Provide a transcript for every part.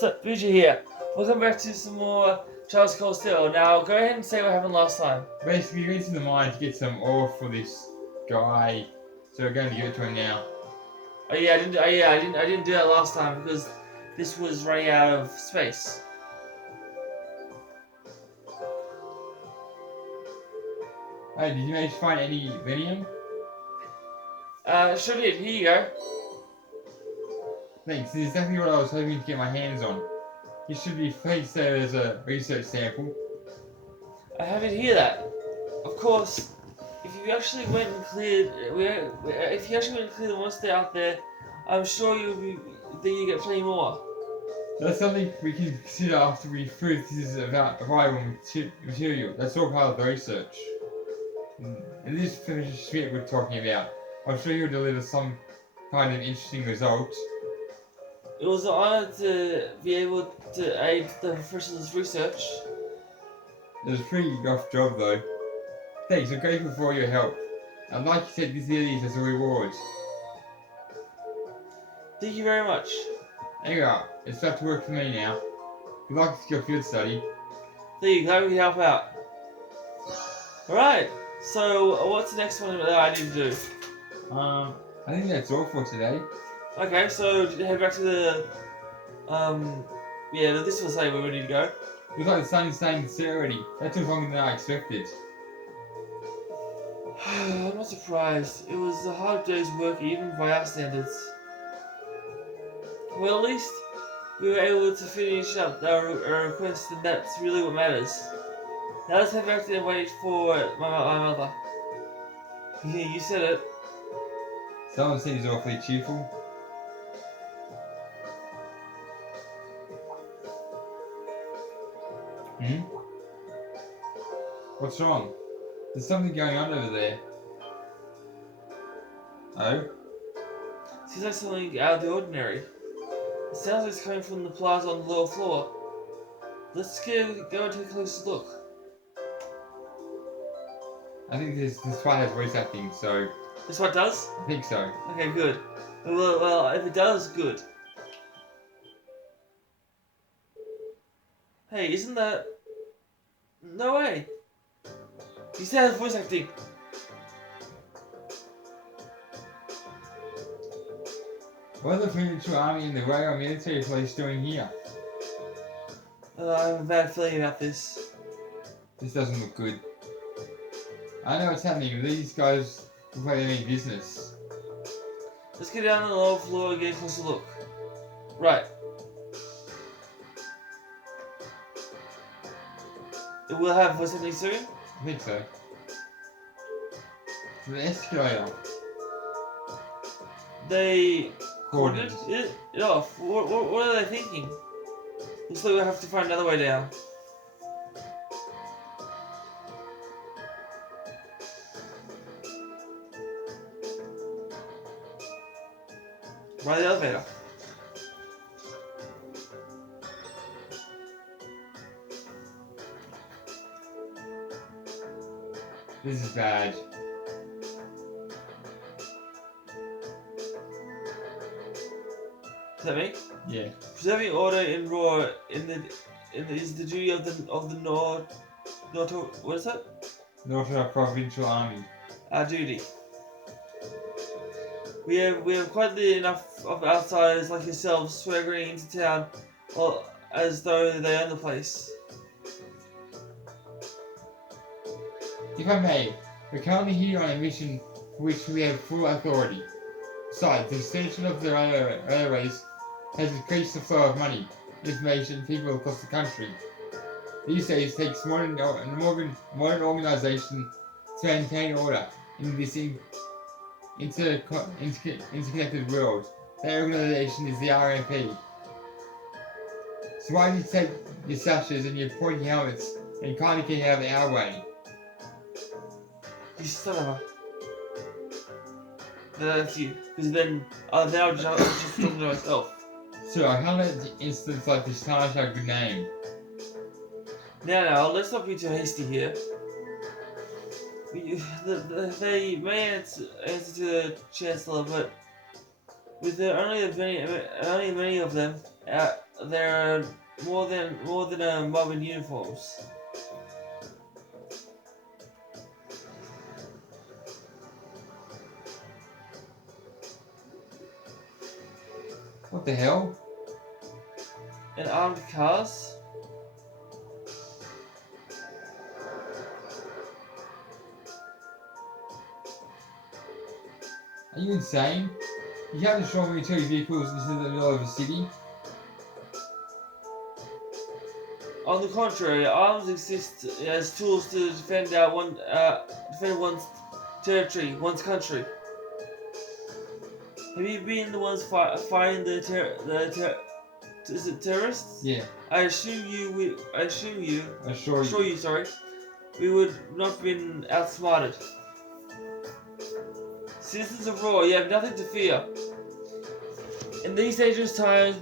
So, Fuji here. Welcome back to some more Charles Cole Still. Now, go ahead and say what happened last time. Basically, we went to the mine to get some ore for this guy, so we're going to give it to him now. I didn't do that last time because this was running out of space. Hey, did you manage to find any Venium? Sure did. Here you go. Thanks, this is exactly what I was hoping to get my hands on. It should be placed there as a research sample. I have it here. That, of course, if you actually went and cleared, the monster out there, I'm sure you get plenty more. That's something we can consider after we prove this is about viable material. That's all part of the research. And this finished shit we're talking about, I'm sure you'll deliver some kind of interesting result. It was an honor to be able to aid the professor's research. It was a pretty rough job though. Thanks, I'm grateful for all your help. I'd like to take this Elisa as a reward. Thank you very much. Anyway, it's back to work for me now. Good luck with your field study. Thank you, glad we can help out. Alright, so what's the next one that I need to do? I think that's all for today. Okay, so head back to the, this will say where we need to go. Looks like the sun is starting to set already. That took longer than I expected. I'm not surprised. It was a hard day's work even by our standards. Well, at least we were able to finish up our request, and that's really what matters. Now let's head back there and wait for my mother. Yeah, you said it. Someone seems awfully cheerful. What's wrong? There's something going on over there. Oh? Seems like something out of the ordinary. It sounds like it's coming from the plaza on the lower floor. Let's go and take a closer look. I think this fight has voice acting, so... This what does? I think so. Okay, good. Well, if it does, good. Hey, isn't that... No way! You said it has voice acting. What are the provincial army and the Royal Military Police doing here? I have a bad feeling about this. This doesn't look good. I know what's happening, but these guys look like they mean business. Let's get down on the lower floor and get a closer look. Right. We'll have voice acting soon? I think so. The escalator. They... Cordoned. it off. What are they thinking? Looks like we'll have to find another way down. Ride the elevator. This is bad. Is that me? Yeah. Preserving order in Raw is the duty of the North. What is that? North Provincial Army. Our duty. We have quite enough of outsiders like yourselves swaggering into town, well, as though they own the place. If I may, we're currently here on a mission for which we have full authority. Besides, the extension of the railways has increased the flow of money, information, and people across the country. These days it takes modern organisation to maintain order in this interconnected world. That organisation is the RMP. So why don't you take your sashes and your pointy helmets and kindly get out of our way? You son of a... That's you. Because then I'll just talking to myself. So I can't let incidents like this tarnish our good name. Now, let's not be too hasty here. They may answer to the Chancellor, but with only many of them there are more than a mob in uniforms. What the hell? And armed cars. Are you insane? You can't destroy military vehicles into the middle of a city. On the contrary, arms exist as tools to defend one's territory, one's country. Have you been the ones fighting the terrorists? Yeah. I assure you, Sorry. we would not have been outsmarted. Citizens of Raw, you have nothing to fear. In these dangerous times,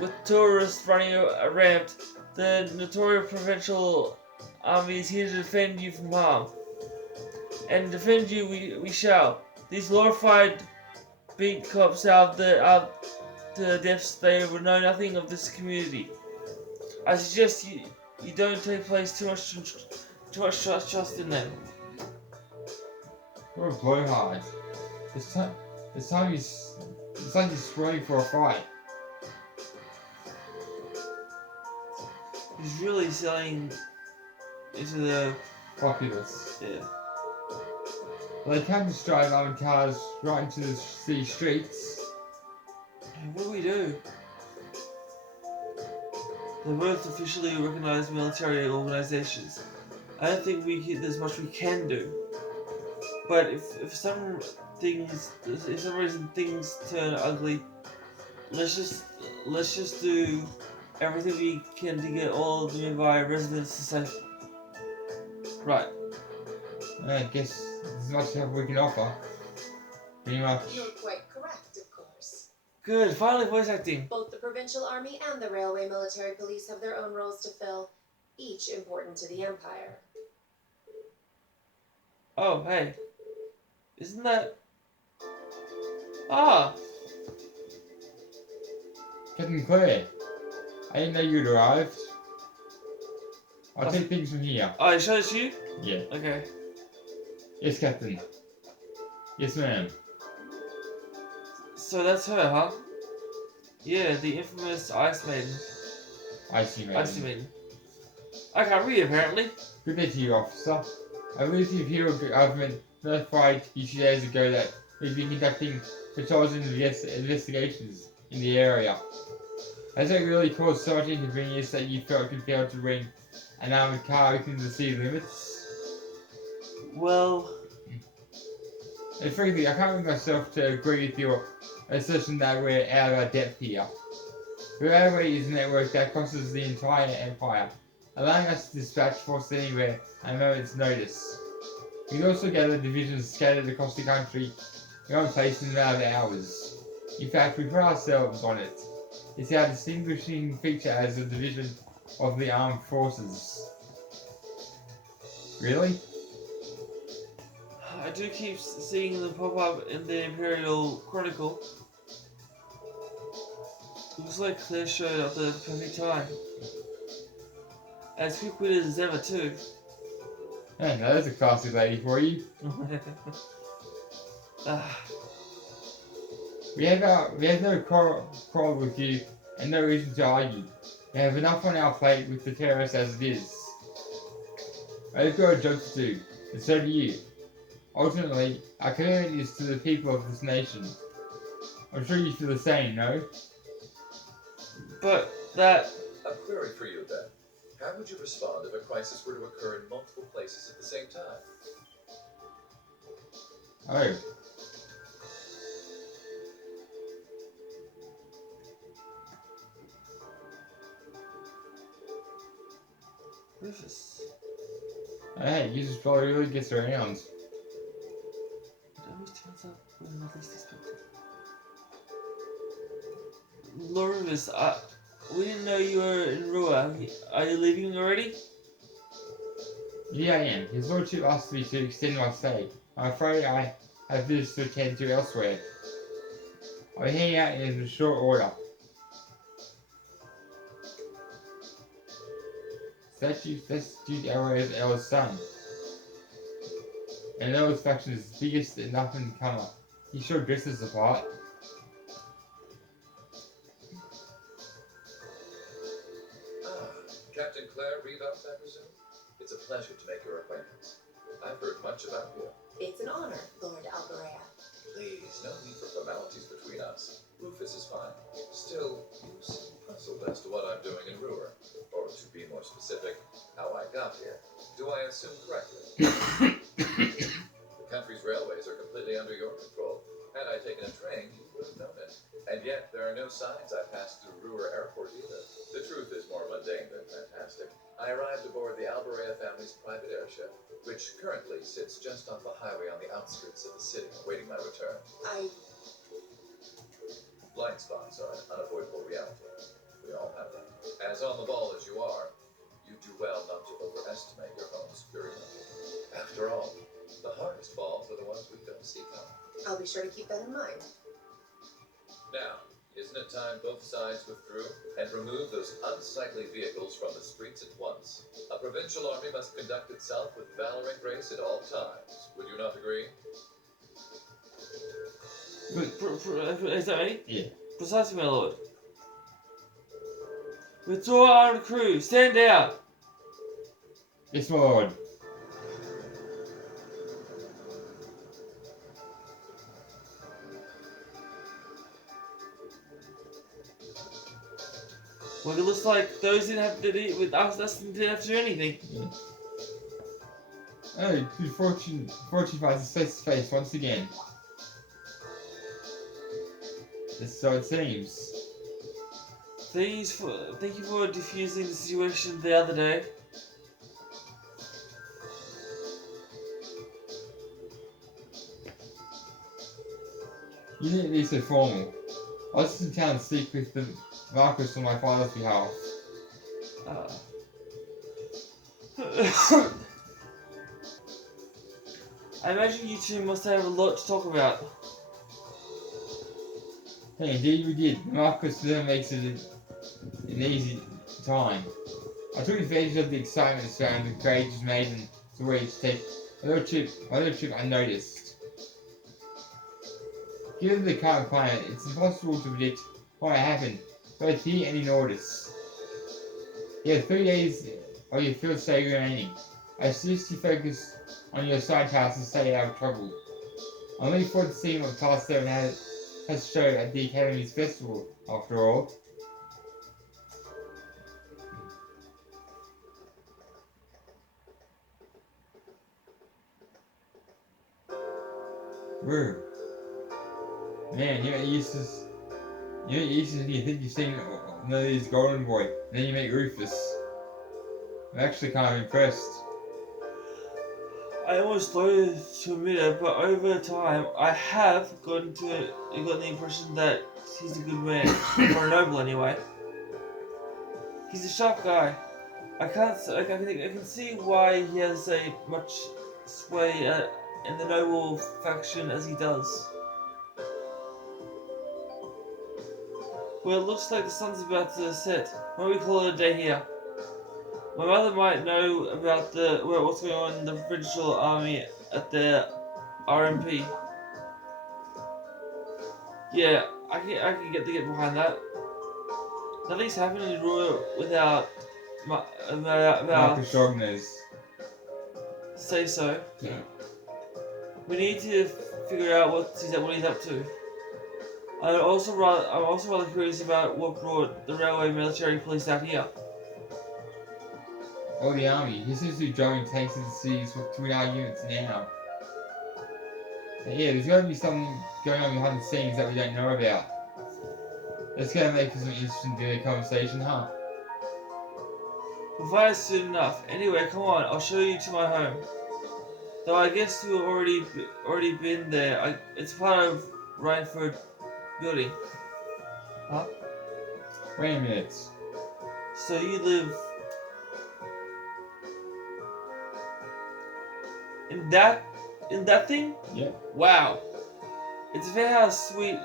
with tourists running rampant, the notorious provincial army is here to defend you from harm. And defend you we shall. These glorified beat cops out to the depths, they will know nothing of this community. I suggest you don't place too much trust in them. What a blowhard. This time it's like he's spraying for a fight. He's really selling into the populace. Yeah. Well, they can't just drive armored cars right into the city streets. What do we do? They're both officially recognized military organizations. I don't think there's much we can do. But if some reason things turn ugly, let's just do everything we can to get all the nearby residents to safety. Right. I guess there's much help we can offer. Pretty much. You're quite correct, of course. Good, finally voice acting. Both the provincial army and the railway military police have their own roles to fill, each important to the Empire. Oh, hey. Isn't that... Ah! Captain Claire, I didn't know you'd arrived. I'll take things from here. Oh, you sure it's you? Yeah. Okay. Yes, Captain. Yes, ma'am. So that's her, huh? Yeah, the infamous iceman. Icy man. Icy man. I can't read, apparently. Good day to you, officer. I believe the Imperial government notified you 2 days ago that we've been conducting patrols and investigations in the area. Has it really caused so much inconvenience that you felt compelled to bring an armored car within the city limits? Well... And frankly, I can't bring myself to agree with your assertion that we're out of our depth here. The railway is a network that crosses the entire empire, allowing us to dispatch forces anywhere at a moment's notice. We can also gather divisions scattered across the country in one place in a matter of hours. In fact, we put ourselves on it. It's our distinguishing feature as a division of the armed forces. Really? I do keep seeing them pop up in the Imperial Chronicle. Looks like Claire showed up at the perfect time. As quick-witted as ever, too. Hey, now there's a classy lady for you. We have no quarrel with you and no reason to argue. We have enough on our plate with the terrorists as it is. I've got a job to do, and so do you. Ultimately, our commitment is to the people of this nation. I'm sure you feel the same, no? But that... A query for you then. How would you respond if a crisis were to occur in multiple places at the same time? Oh. Rufus. Hey, Jesus probably really gets around. It always turns out when not least expected. Rufus, we didn't know you were in Rua. Are you leaving already? Yeah, I am. His lordship asked me to extend my stay. I'm afraid I have business to attend to elsewhere. I'll be hanging out in short order. statue destitute El's son. And El's faction is the biggest and up and comer. He sure dresses the part. Captain Claire Rebuff, I presume? It's a pleasure to make your acquaintance. I've heard much about you. It's an honor, Lord Alberea. Please, no need for formalities between us. Rufus is fine. Still, you seem puzzled as to what I'm doing in Ruhr. Or to be more specific, how I got here. Do I assume correctly? The country's railways are completely under your control. Had I taken a train, you would have known it. And yet, there are no signs I passed through Ruhr Airport either. The truth is more mundane than fantastic. I arrived aboard the Alberea family's private airship, which currently sits just off the highway on the outskirts of the city, awaiting my return. Blind spots are an unavoidable reality. We all have them. As on the ball as you are, you do well not to overestimate your own superiority. After all, the hardest balls are the ones we don't see coming. I'll be sure to keep that in mind. Now, isn't it time both sides withdrew and removed those unsightly vehicles from the streets at once? A provincial army must conduct itself with valor and grace at all times. Would you not agree? Is that right? Yeah. Precisely, my lord. Withdraw armed crew. Stand down. Yes, my lord. Well, it looks like those didn't have to do with us didn't have to do anything. Yeah. Oh, good fortune finds us face to face once again. So it seems. Thank you for diffusing the situation the other day. You needn't be so formal. I was just in town to speak with the Marquis on my father's behalf. I imagine you two must have a lot to talk about. Hey, indeed we did. The Marquis then makes it an easy time. I took advantage of the excitement surrounding the courageous maiden to where to take a little trip unnoticed. Given the current climate, it's impossible to predict what might happen, both here and in Ordis. You have 3 days of your field stay remaining. I suggest you focus on your side tasks and stay out of trouble. I'm looking forward to seeing what Class 7 has to show at the Academy's festival, after all. Woo. Man, you're useless. You're useless if you think you've seen one of these Golden Boy, and then you make Rufus. I'm actually kind of impressed. I almost loathe to admit it, but over time, I have gotten the impression that he's a good man, or a noble anyway. He's a sharp guy. I can see why he has a much sway in the noble faction as he does. Well, it looks like the sun's about to set. Why don't we call it a day here? My mother might know about what's going on in the provincial army at the RMP. Yeah, I can get behind that. Nothing's happening in Ruhr without Marcus Ognes. Say so. Yeah. We need to figure out what he's up to. I'm also rather curious about what brought the railway military police out here. Or the army. He seems to be driving tanks into cities between our units now. So yeah, there's got to be something going on behind the scenes that we don't know about. That's going to make for some interesting dinner conversation, huh? We'll find it soon enough. Anyway, come on, I'll show you to my home. Though I guess you've already been there. It's part of Rhineford building. Huh? Wait a minute. So you live in that thing? Yep. Wow. It's a fair house suite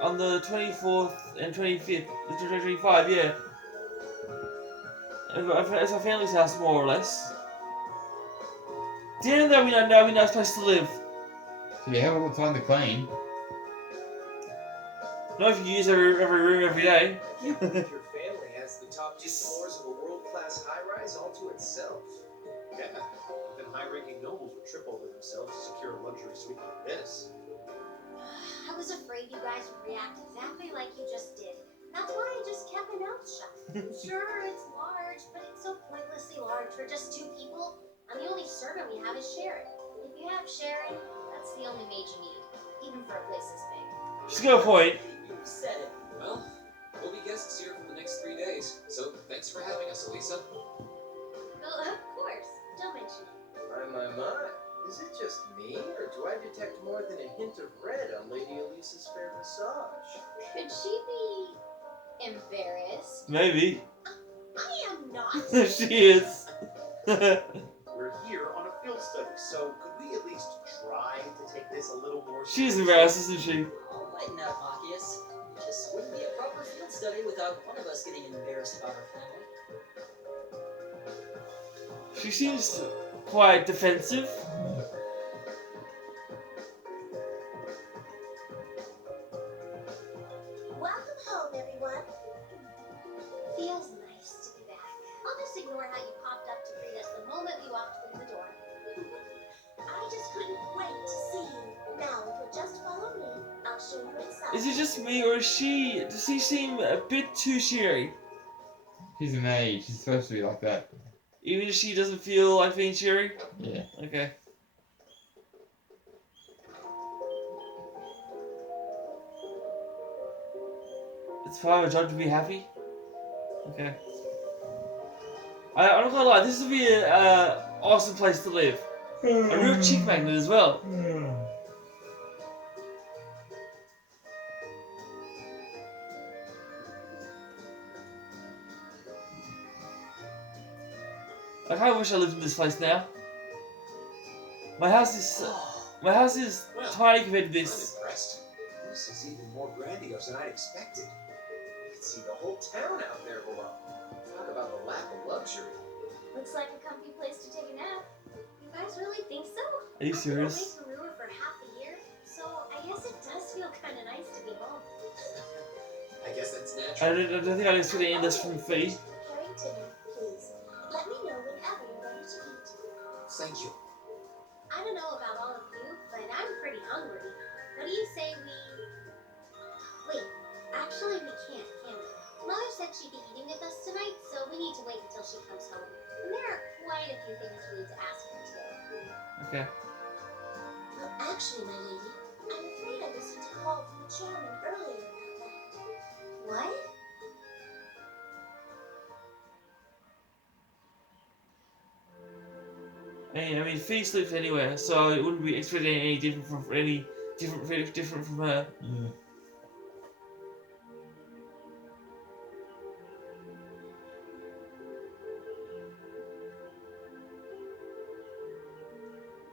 on the 24th and 25th, 2025, yeah. It's our family's house, more or less. At the end of the day, we know a nice place to live. So you have all the time to clean. Not if you use every room every day. I can't believe your family has the top 2 floors of a world-class high-rise all to itself. Yeah, even high-ranking nobles would trip over themselves to secure a luxury suite like this. I was afraid you guys would react exactly like you just did. That's why I just kept my mouth shut. Sure, it's large, but it's so pointlessly large for just 2 people. And the only servant we have is Sharon. If you have Sharon, that's the only maid you need, even for a place this big. She's got a point. You said it. Well, we'll be guests here for the next 3 days, so thanks for having us, Elisa. Well, of course. Don't mention it. My. Is it just me, or do I detect more than a hint of red on Lady Elisa's fair visage? Could she be embarrassed? Maybe. I am not. She is. We're here on a field study, so could we at least try to take this a little more She's seriously? embarrassed, isn't she? Oh, lighten up, Marcus. This wouldn't be a proper field study without one of us getting embarrassed about our family. She seems quite defensive. Welcome home, everyone. Feels nice to be back. I'll just ignore how you popped up to greet us the moment we walked through the door. I just couldn't wait to see you. Now, if you'll just follow me, I'll show you inside. Is it just me, or does she seem a bit too cheery? She's a maid. She's supposed to be like that. Even if she doesn't feel like being cheery? Yeah. Okay. It's part of a job to be happy? Okay. I'm not gonna lie, this would be an awesome place to live. A real chick magnet as well. I kinda wish I lived in this place now. My house is tiny compared to this. I'm impressed. This is even more grandiose than I'd expected. You can see the whole town out there below. Talk about the lack of luxury. Looks like a comfy place to take a nap. You guys really think so? Are you serious? I've been away from Rua for half a year, so I guess it does feel kind of nice to be home. I guess that's I natural. don't think I can see any of this from Fee. Preparing dinner, please. Let me know whenever you're ready to eat. Thank you. I don't know about all of you, but I'm pretty hungry. What do you say we... Wait, actually we can't, can we? Mother said she'd be eating with us tonight, so we need to wait until she comes home. And there are quite a few things we need to ask her too. Okay. Well, actually, my lady, I'm afraid I received a call from the chairman earlier about that. What? I mean, Fee sleeps anywhere, so it wouldn't be expecting any different from her. Yeah.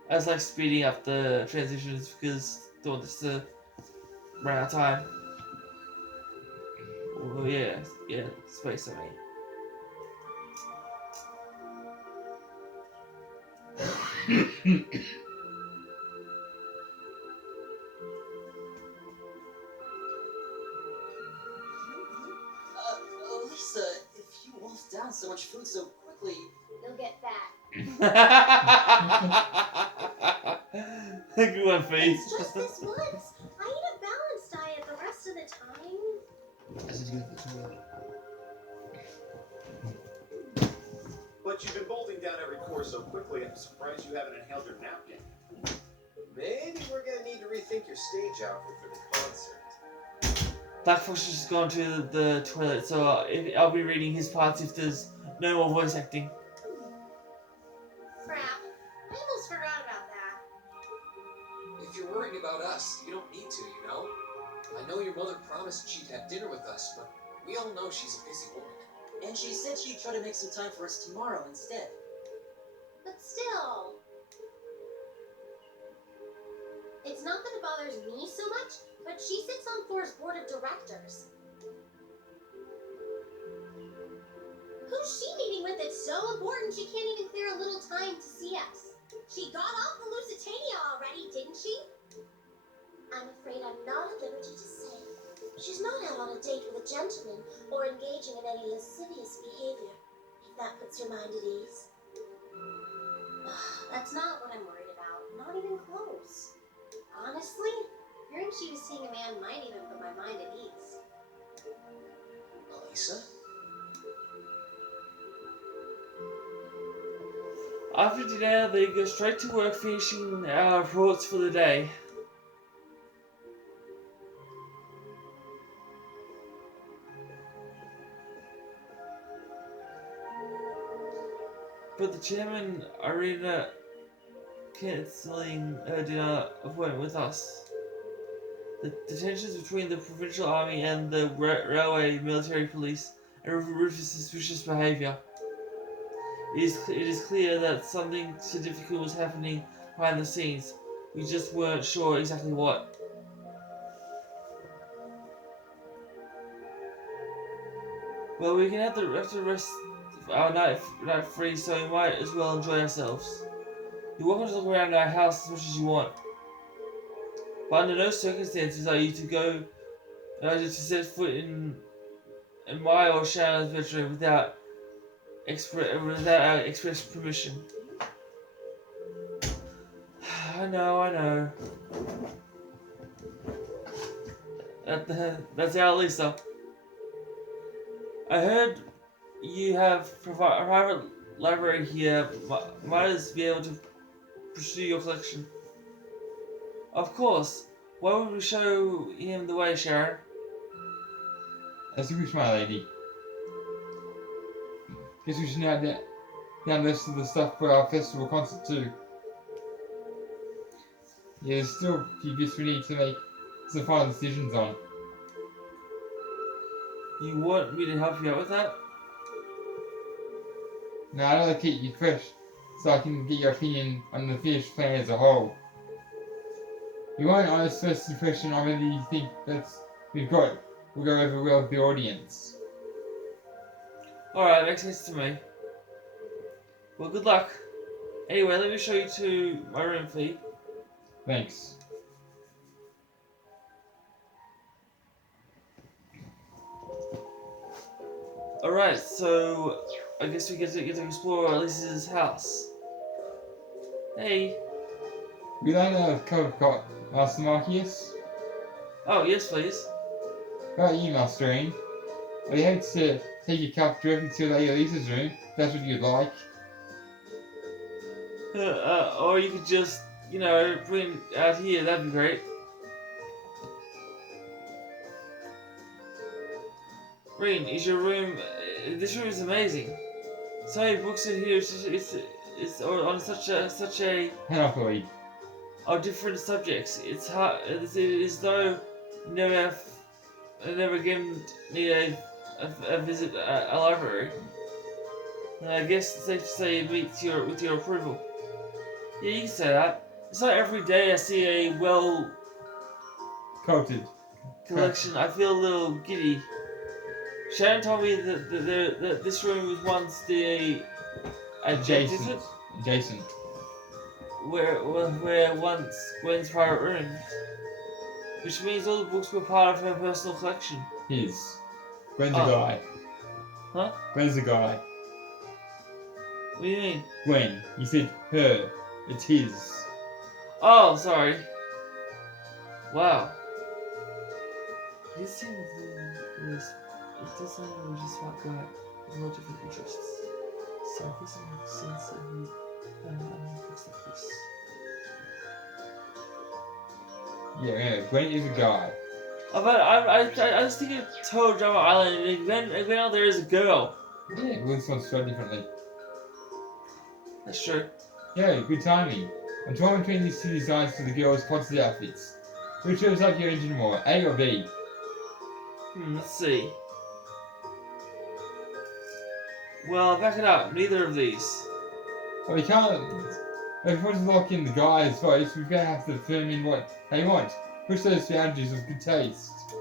I was like speeding up the transitions because I don't want this to run out of time. Oh yeah, space I mean. Elisa, if you wolfed down so much food so quickly, You'll get fat. Good one, Fee. It's just this once. I eat a balanced diet the rest of the time. But you've been bolting down every course so quickly, I'm surprised you haven't inhaled your napkin. Maybe we're gonna need to rethink your stage outfit for the concert. Black Fox has just gone to the toilet, so I'll be reading his parts if there's no more voice acting. Crap. I almost forgot about that. If you're worried about us, you don't need to, you know? I know your mother promised she'd have dinner with us, but we all know she's a busy woman. and she said she'd try to make some time for us tomorrow instead. But still... It's not that it bothers me so much, but she sits on Thor's board of directors. Who's she meeting with So important she can't even clear a little time to see us. She got off the Lusitania already, didn't she? I'm afraid I'm not at liberty to say. She's not out on a date with a gentleman or engaging in any lascivious behavior, if that puts your mind at ease. That's not what I'm worried about. Not even close. Honestly, hearing she was seeing a man might even put my mind at ease. Elisa? After dinner, they go straight to work, finishing our reports for the day. But the chairman, Irina, cancelling her dinner appointment with us. The tensions between the provincial army and the railway military police and Rufus' suspicious behaviour. It is clear that something significant was happening behind the scenes. We just weren't sure exactly what. Well, we can have the rest of our night free, so we might as well enjoy ourselves. You're welcome to look around our house as much as you want. But under no circumstances are you to set foot in my or Shannon's bedroom without our express permission. I know. That's our Elisa. I heard you have a private library here. Might as be able to pursue your collection. Of course. Why would we show him the way, Sharon? As you wish, my lady. Guess we should now down the rest of the stuff for our festival concert too. Yeah, there's still a few bits we need to make some final decisions on. You want me to help you out with that? No, I'd rather keep you fresh so I can get your opinion on the finished plan as a whole. You want an honest first impression on whether you think will go over well with the audience. Alright, makes sense to me. Well, good luck. Anyway, let me show you to my room, Fee. Thanks. Alright, so I guess we get to explore Elisa's house. Hey. We'd like another cup of coffee, Master Marcius. Oh, yes, please. Got an email stream. Are you happy to take your cup directly to Lady Elisa's room, if that's what you'd like? Or you could just, bring it out here, that'd be great. Green, is your room... this room is amazing. So many books in here, it's on such a... Monopoly. Of different subjects. It's hard. It is though never again need a visit a library. And I guess it's safe to say it meets with your approval. Yeah, you can say that. It's not every day I see a well Coated collection. I feel a little giddy. Shannon told me that this room was once the adjacent. Where once Gwen's private room, which means all the books were part of her personal collection. His. Gwen's a guy. Huh? Gwen's a guy. What do you mean? Gwen. You said her. It's his. Oh, sorry. Wow. This seems it does sound like a smart guy with a lot of different interests. So this makes sense that he looks like this. Yeah, Gwen is a guy. Oh, but I was thinking Toad Drama Island, and Gwen out there is a girl. Yeah, well, this one's spelled differently. That's true. Yeah, good timing. I'm torn between these two designs for the girls' concert outfits. Which shows up your engine more, A or B? Let's see. Well, back it up. Neither of these. Well, we can't. If we want to lock in the guys' votes, we're going to have to determine what they want. Push those boundaries of good taste.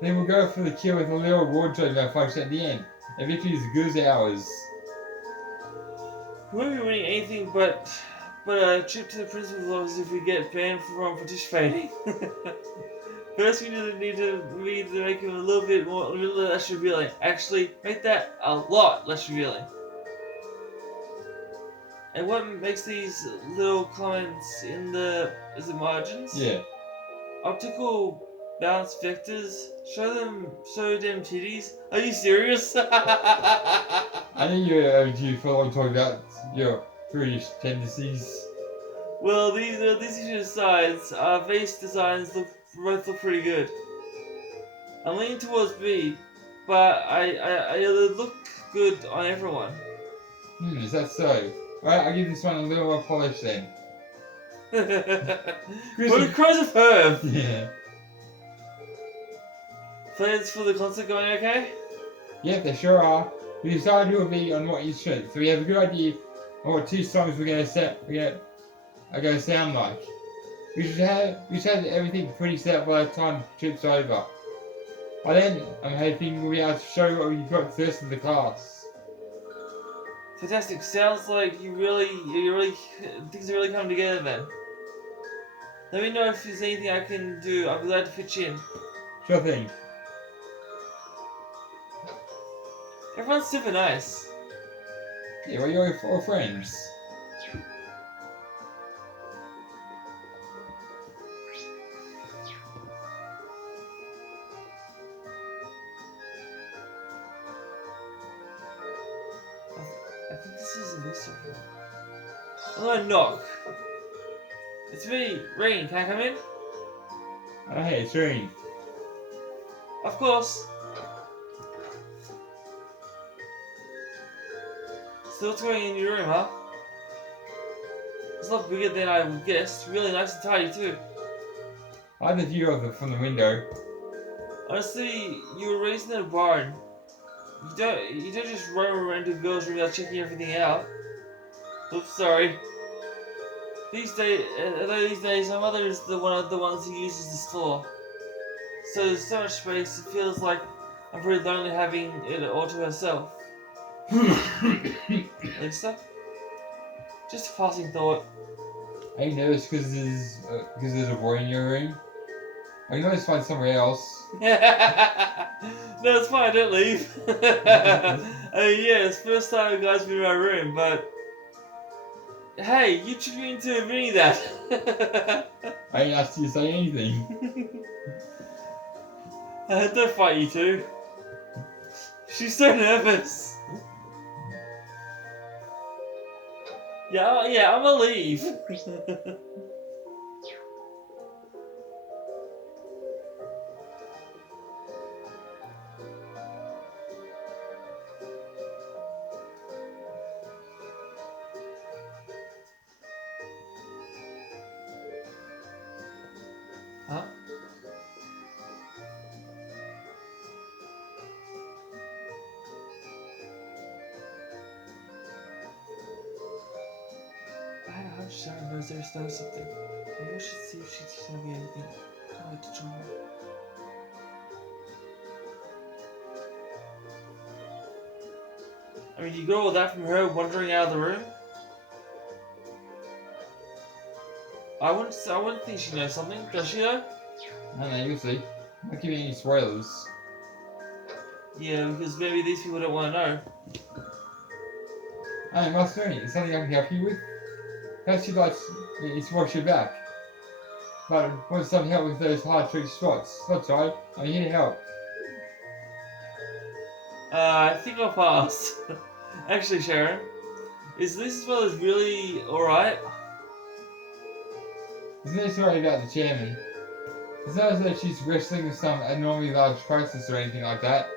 Then we'll go for the kill with a little wardrobe malfunction at the end. And victory is as good as ours. We won't be winning anything but a trip to the principal's office if we get banned from participating. First, we need to make him a little less revealing. Actually, make that a lot less revealing. And what makes these little comments in the margins? Yeah. Optical bounce vectors. Show them titties. Are you serious? I know you're overdue for a long time about your British tendencies. Well, these two sides, face designs both look pretty good. I'm leaning towards B, but I look good on everyone. Is that so? Alright, I'll give this one a little more polish then. What cries of herb? Yeah. Plans for the concert going okay? Yep, they sure are. We decided it would be on what instrument, so we have a good idea on what 2 songs are going to sound like. We should have everything pretty set by the time the trip's over. By then, I'm hoping we'll be able to show what we've got to the rest of the class. Fantastic. Sounds like you really things are really coming together then. Let me know if there's anything I can do. I'll be glad to pitch in. Sure thing. Everyone's super nice. Yeah, well, you're all friends. I think this is Elisa. I'm gonna knock. It's me, Rain. Can I come in? Oh, hey, it's Rain. Of course. So what's going in your room, huh? It's a lot bigger than I guessed. Really nice and tidy too. I had the view of it from the window. Honestly, you were raised in a barn. You don't just run around to a girl's room without checking everything out. Oops, sorry. These days, my mother is the ones who uses this floor. So there's so much space. It feels like I'm pretty lonely having it all to herself. Lisa? Just a passing thought. Are you nervous because there's a boy in your room? I can always find somewhere else. No, it's fine, don't leave. I mean, yeah, it's the first time a guy's been in my room, but... Hey, you tricked me into admitting that. I ain't asked you to say anything. Don't fight, you two. She's so nervous. Yeah, I'm gonna leave. Huh? I had a hunch Sharon knows there's something. Maybe I should see if she's telling me anything. I like to join her. I mean, you got all that from her wandering out of the room? I wouldn't think she knows something. Does she though? I don't know, you'll see. I'm not giving any spoilers. Yeah, because maybe these people don't want to know. Hey, what's doing? Is something I can help you with? Perhaps you'd like me to wash your back. But want some help with those hard trick spots? That's right, I'm here to help. I think I'll pass. Actually, Sharon, is Lisa's mother really alright? There's no story about the chairman. It's not as though she's wrestling with some abnormally large crisis or anything like that.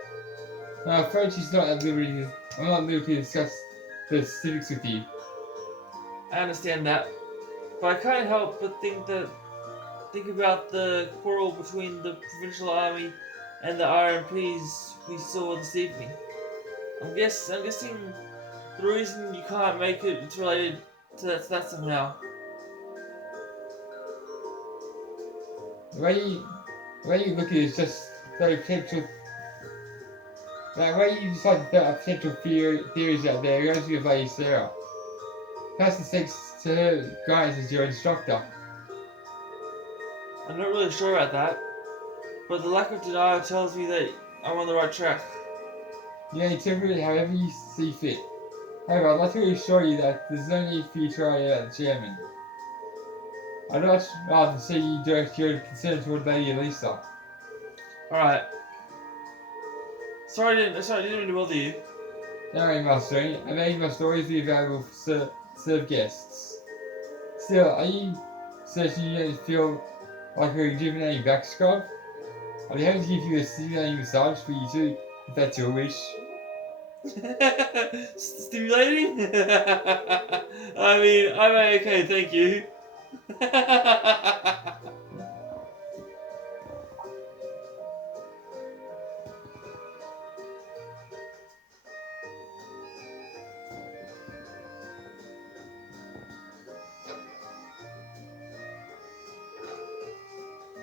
I'm afraid she's not at liberty. I'm not at liberty to discuss the specifics with you. I understand that, but I can't help but think about the quarrel between the provincial army and the RMPs we saw this evening. I'm guessing the reason you can't make it is related to that somehow. The way you look at it is just very potential. The way you decide to put potential theories out there reminds me of Lady Sarah. pass the stakes to her guys as your instructor. I'm not really sure about that, but the lack of denial tells me that I'm on the right track. You may interpret it however you see fit. However, I'd like to reassure you that there's no need for you to worry about the chairman. I'd much rather see you direct your concern toward Lady Elisa. Alright. Sorry, I didn't mean to bother you. Don't worry, Master. A maid must always be available to serve guests. Still, are you certain you don't feel like a rejuvenating back scrub? I'll be happy to give you a stimulating massage for you too, if that's your wish. Stimulating? I mean, I'm okay, thank you.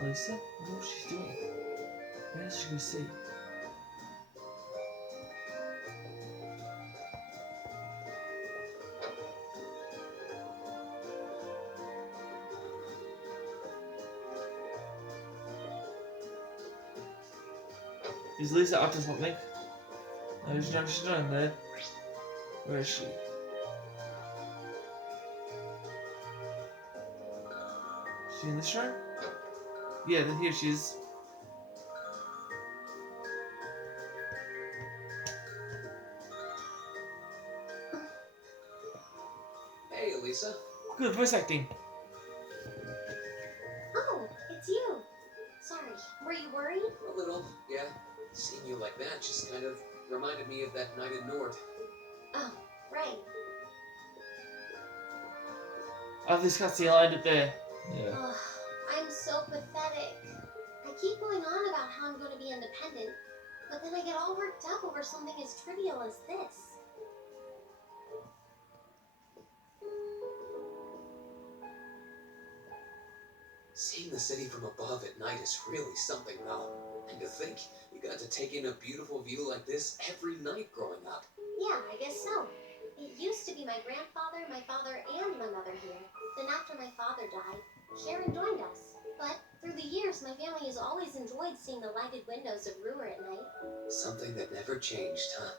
Elisa, I know what she's doing. Where is she gonna see? Is Lisa up to something? No, she's not in there. Where is she? Is she in this room? Yeah, then here she is. Hey, Elisa. Good voice acting. Oh, it's you. Sorry, were you worried? A little, yeah. Seeing you like that just kind of reminded me of that night in Nord. Oh, right. After this cutscene, I'll end it there. Yeah. Oh, I'm so pathetic. I keep going on about how I'm going to be independent, but then I get all worked up over something as trivial as this. Seeing the city from above at night is really something, though. And to think you got to take in a beautiful view like this every night growing up. Yeah, I guess so. It used to be my grandfather, my father, and my mother here. Then after my father died, Sharon joined us. But through the years, my family has always enjoyed seeing the lighted windows of Ruhr at night. Something that never changed, huh?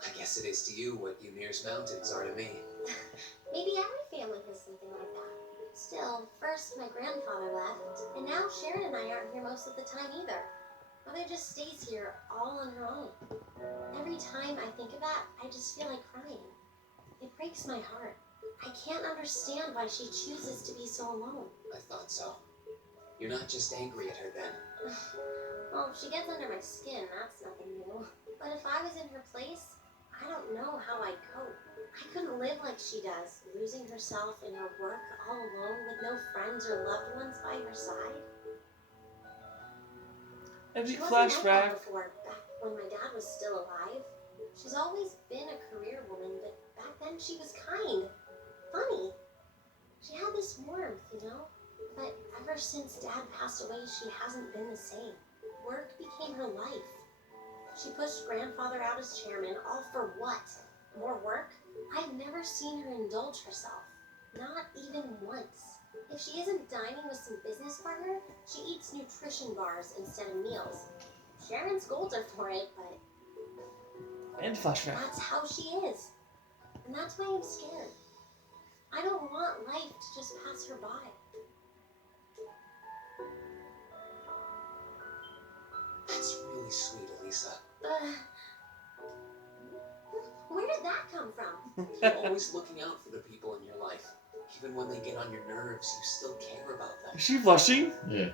I guess it is to you what Ymir's mountains are to me. Maybe every family has something like that. Still, first my grandfather left, and now Sharon and I aren't here most of the time either. Mother just stays here all on her own. Every time I think of that, I just feel like crying. It breaks my heart. I can't understand why she chooses to be so alone. I thought so. You're not just angry at her then. Well, she gets under my skin, that's nothing new. But if I was in her place, I don't know how I'd cope. I couldn't live like she does, losing herself in her work all alone with no friends or loved ones by her side. Every She wasn't like flashback. that before, back when my dad was still alive. She's always been a career woman, but back then she was kind, funny. She had this warmth, you know? But ever since Dad passed away, she hasn't been the same. Work became her life. She pushed Grandfather out as chairman, all for what? More work? I've never seen her indulge herself. Not even once. If she isn't dining with some business partner, she eats nutrition bars instead of meals. Sharon scolds her for it, but And flashback. that's how she is. And that's why I'm scared. I don't want life to just pass her by. That's really sweet, Elisa. Where did that come from? You're always looking out for the people in your life. Even when they get on your nerves, you still care about them. Is she blushing? Yeah.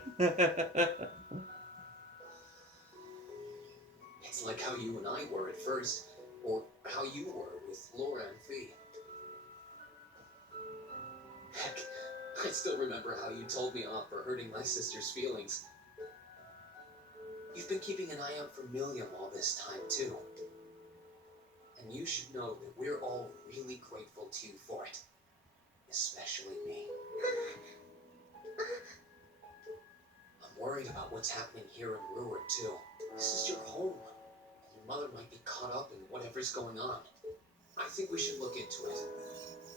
It's like how you and I were at first, or how you were with Laura and Fee. Heck, I still remember how you told me off for hurting my sister's feelings. You've been keeping an eye out for Milliam all this time, too. And you should know that we're all really grateful to you for it. Especially me. I'm worried about what's happening here in Ruhr, too. This is your home. And your mother might be caught up in whatever's going on. I think we should look into it.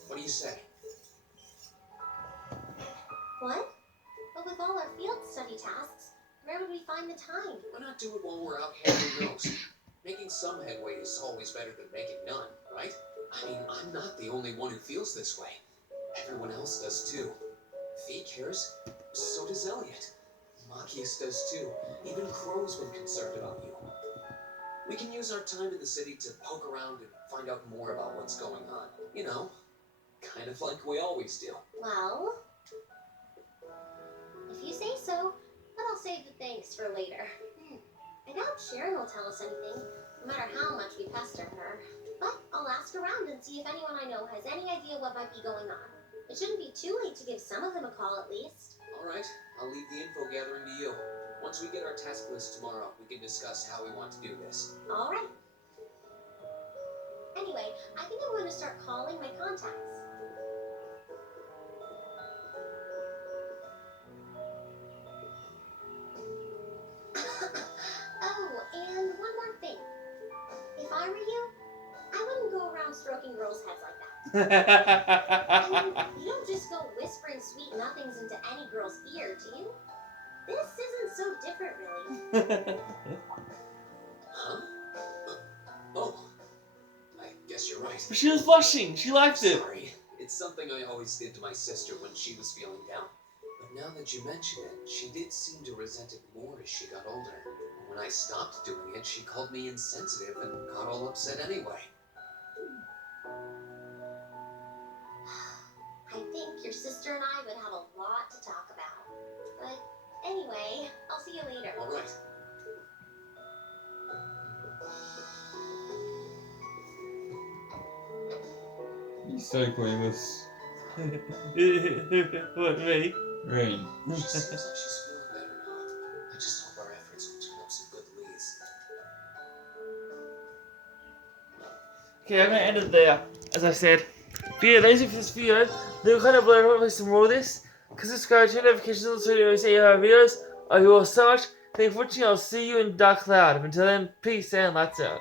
What do you say? What? But with all our field study tasks, where would we find the time? Why not do it while we're out handling those? Making some headway is always better than making none, right? I mean, I'm not the only one who feels this way. Everyone else does too. Fee cares. So does Elliot. Machias does too. Even Crow's been concerned about you. We can use our time in the city to poke around and find out more about what's going on. You know, kind of like we always do. Well, if you say so, but I'll save the thanks for later. I doubt Sharon will tell us anything, no matter how much we pester her. But I'll ask around and see if anyone I know has any idea what might be going on. It shouldn't be too late to give some of them a call at least. All right, I'll leave the info gathering to you. Once we get our task list tomorrow, we can discuss how we want to do this. All right. Anyway, I think I'm going to start calling my contacts. Oh, and one more thing. If I were you, I wouldn't go around stroking girls' heads like that. I mean, you don't just go whispering sweet nothings into any girl's ear, do you? This isn't so different, really. Huh? Oh, I guess you're right. She was blushing. She liked it. Sorry. It's something I always did to my sister when she was feeling down. But now that you mention it, she did seem to resent it more as she got older. When I stopped doing it, she called me insensitive and got all upset anyway. I think your sister and I would have a lot to talk about. But anyway, I'll see you later. All right. He's so clueless. What, me? Rain. She seems like she's feeling better now. I just hope our efforts will turn up some good leads. Okay, I'm gonna end it there, as I said. But yeah, that's it for this video. Then kind of learn how to play some more of this. Because subscribe, turn notifications on so you don't see our videos. I you all so much. Thank you for watching. I'll see you in Dark Cloud. Until then, peace and lights out.